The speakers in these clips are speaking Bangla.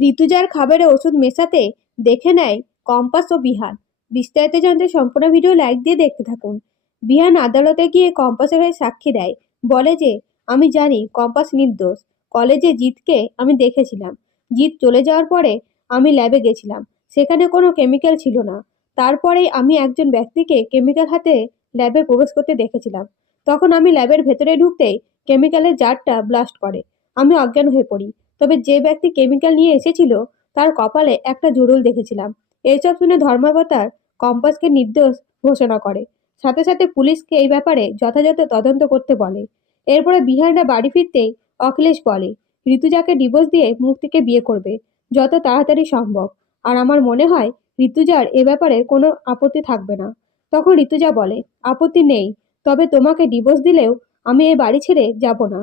ঋতুজার খাবারে ওষুধ মেশাতে দেখে নেয় কম্পাস ও বিহান। বিস্তারিত জানতে সম্পূর্ণ ভিডিও লাইক দিয়ে দেখতে থাকুন। বিহান আদালতে গিয়ে কম্পাসের হয়ে সাক্ষী দেয়, বলে যে আমি জানি কম্পাস নির্দোষ। কলেজে জিতকে আমি দেখেছিলাম। জিত চলে যাওয়ার পরে আমি ল্যাবে গেছিলাম, সেখানে কোনো কেমিক্যাল ছিল না। তারপরেই আমি একজন ব্যক্তিকে কেমিক্যাল হাতে ল্যাবে প্রবেশ করতে দেখেছিলাম। তখন আমি ল্যাবের ভেতরে ঢুকতেই কেমিক্যালের জারটা ব্লাস্ট করে আমি অজ্ঞান হয়ে পড়ি। তবে যে ব্যক্তি কেমিক্যাল নিয়ে এসেছিল তার কপালে একটা জুড়ুল দেখেছিলাম। এইসব শুনে ধর্মাবতার কম্পাসকে নির্দোষ ঘোষণা করে। সাথে সাথে পুলিশকে এই ব্যাপারে যথাযথ তদন্ত করতে বলে। এরপরে বিহানরা বাড়ি ফিরতেই অখিলেশ বলে ঋতুজাকে ডিভোর্স দিয়ে মুক্তিকে বিয়ে করবে যত তাড়াতাড়ি সম্ভব। আর আমার মনে হয় ঋতুজার এ ব্যাপারে কোনো আপত্তি থাকবে না। তখন ঋতুজা বলে আপত্তি নেই, তবে তোমাকে ডিভোর্স দিলেও আমি এই বাড়ি ছেড়ে যাব না,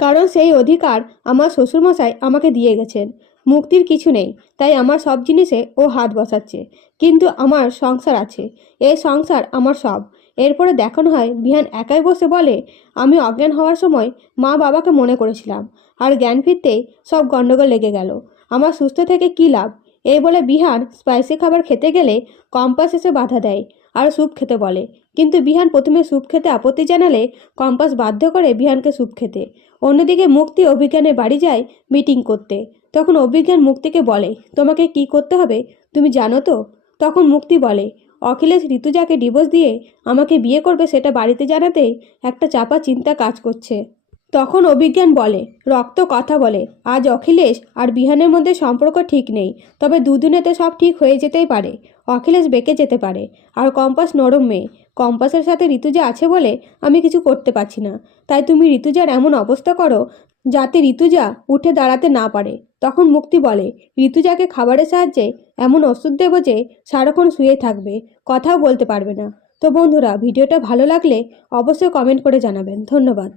কারণ সেই অধিকার আমার শ্বশুরমশাই আমাকে দিয়ে গেছেন। মুক্তির কিছু নেই, তাই আমার সব জিনিসে ও হাত বসাচ্ছে। কিন্তু আমার সংসার আছে, এই সংসার আমার সব। এরপরে দেখানো হয় বিহান একাই বসে বলে আমি অজ্ঞান হওয়ার সময় মা বাবাকে মনে করেছিলাম, আর জ্ঞান ফিরতেই সব গন্ডগোল লেগে গেল। আমার সুস্থ থেকে কী লাভ? এই বলে বিহান স্পাইসি খাবার খেতে গেলে কম্পাস এসে বাধা দেয় আর স্যুপ খেতে বলে। কিন্তু বিহান প্রথমে স্যুপ খেতে আপত্তি জানালে কম্পাস বাধ্য করে বিহানকে স্যুপ খেতে। অন্যদিকে মুক্তি অভিজ্ঞানের বাড়ি যায় মিটিং করতে। তখন অভিজ্ঞান মুক্তিকে বলে তোমাকে কি করতে হবে তুমি জানো তো? তখন মুক্তি বলে অখিলেশ ঋতুজাকে ডিভোর্স দিয়ে আমাকে বিয়ে করবে সেটা বাড়িতে জানাতেই একটা চাপা চিন্তা কাজ করছে। তখন অভিজ্ঞান বলে রক্ত কথা বলে, আজ অখিলেশ আর বিহানের মধ্যে সম্পর্ক ঠিক নেই, তবে দুদিনেতে সব ঠিক হয়ে যেতেই পারে। অখিলেশ বেঁকে যেতে পারে, আর কম্পাস নরম মেয়ে। কম্পাসের সাথে ঋতুজা আছে বলে আমি কিছু করতে পারছি না। তাই তুমি ঋতুজার এমন অবস্থা করো যাতে ঋতুজা উঠে দাঁড়াতে না পারে। তখন মুক্তি বলে ঋতুজাকে খাবারের সাহায্যে এমন ওষুধ দেবো যে সারাক্ষণ শুয়ে থাকবে, কথাও বলতে পারবে না। তো বন্ধুরা, ভিডিওটা ভালো লাগলে অবশ্যই কমেন্ট করে জানাবেন। ধন্যবাদ।